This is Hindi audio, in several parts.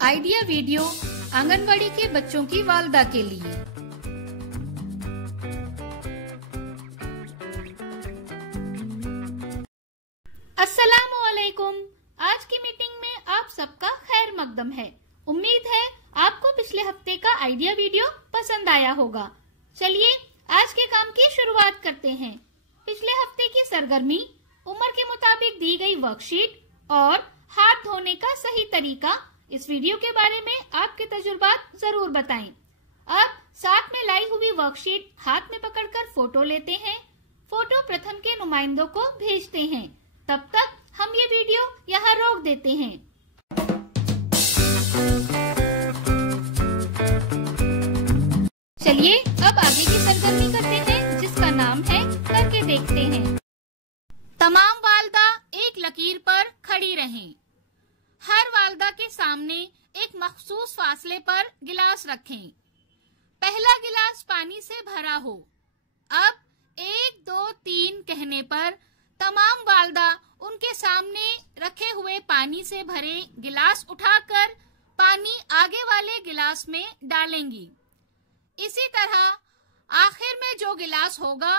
आइडिया वीडियो आंगनवाड़ी के बच्चों की वालदा के लिए। अस्सलामुअलैकुम। आज की मीटिंग में आप सबका खैर मकदम है। उम्मीद है आपको पिछले हफ्ते का आइडिया वीडियो पसंद आया होगा। चलिए आज के काम की शुरुआत करते हैं। पिछले हफ्ते की सरगर्मी, उम्र के मुताबिक दी गई वर्कशीट और हाथ धोने का सही तरीका, इस वीडियो के बारे में आपके तजुर्बात जरूर बताएं। अब साथ में लाई हुई वर्कशीट हाथ में पकड़कर फोटो लेते हैं। फोटो प्रथम के नुमाइंदों को भेजते हैं। तब तक हम ये वीडियो यहाँ रोक देते हैं। चलिए अब आगे की सरगर्मी करते हैं, जिसका नाम है करके देखते हैं। तमाम वालदा एक लकीर पर खड़ी रहें। हर वालदा के सामने एक मखसूस फासले पर गिलास रखें। पहला गिलास पानी से भरा हो। अब 1, 2, 3 कहने पर तमाम वालदा उनके सामने रखे हुए पानी से भरे गिलास उठाकर पानी आगे वाले गिलास में डालेंगी। इसी तरह आखिर में जो गिलास होगा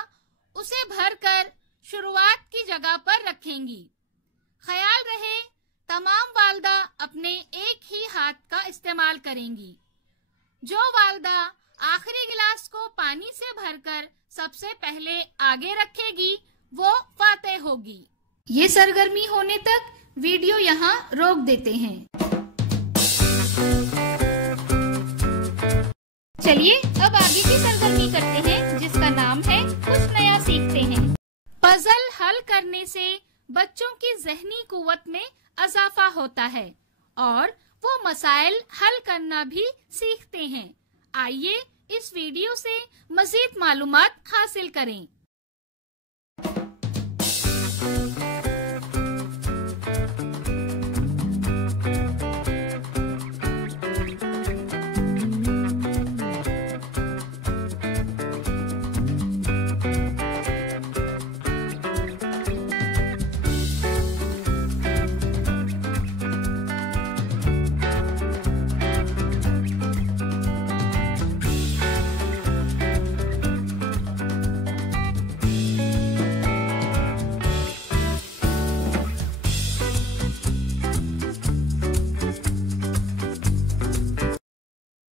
उसे भरकर शुरुआत की जगह पर रखेंगी। ख्याल रहे तमाम वालदा अपने एक ही हाथ का इस्तेमाल करेंगी। जो वालदा आखिरी गिलास को पानी से भरकर सबसे पहले आगे रखेगी वो फातेह होगी। ये सरगर्मी होने तक वीडियो यहाँ रोक देते हैं। चलिए अब आगे की सरगर्मी करते हैं, जिसका नाम है कुछ नया सीखते हैं। पजल हल करने से बच्चों की ज़हनी कुव्वत में इजाफा होता है और वो मसाइल हल करना भी सीखते हैं। आइए इस वीडियो से मजीद मालूमात हासिल करें।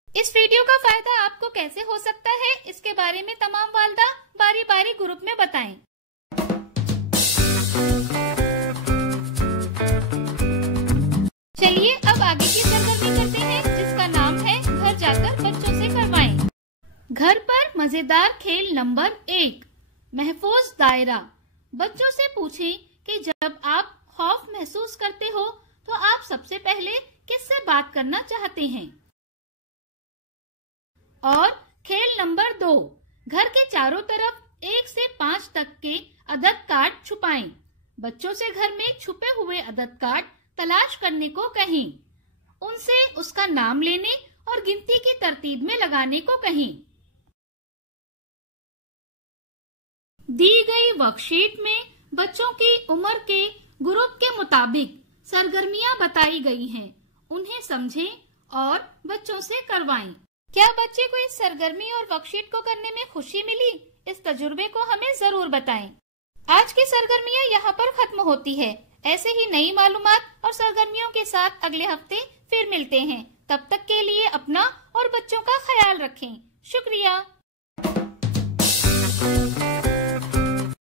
इस वीडियो का फायदा आपको कैसे हो सकता है, इसके बारे में तमाम वालदा बारी बारी ग्रुप में बताएं। चलिए अब आगे की सरगर्मी करते हैं, जिसका नाम है घर जाकर बच्चों से करवाएं। घर पर मजेदार खेल नंबर 1, महफूज दायरा। बच्चों से पूछें कि जब आप खौफ महसूस करते हो तो आप सबसे पहले किससे बात करना चाहते हैं। और खेल नंबर 2, घर के चारों तरफ 1 से 5 तक के अदद कार्ड छुपाएं। बच्चों से घर में छुपे हुए अदद कार्ड तलाश करने को कहें। उनसे उसका नाम लेने और गिनती की तरतीब में लगाने को कहें। दी गई वर्कशीट में बच्चों की उम्र के ग्रुप के मुताबिक सरगर्मियां बताई गई हैं। उन्हें समझें और बच्चों से करवाएं। क्या बच्चे को इस सरगर्मी और वर्कशीट को करने में खुशी मिली? इस तजुर्बे को हमें जरूर बताएं। आज की सरगर्मियां यहाँ पर खत्म होती है। ऐसे ही नई मालूमात और सरगर्मियों के साथ अगले हफ्ते फिर मिलते हैं। तब तक के लिए अपना और बच्चों का ख्याल रखें। शुक्रिया।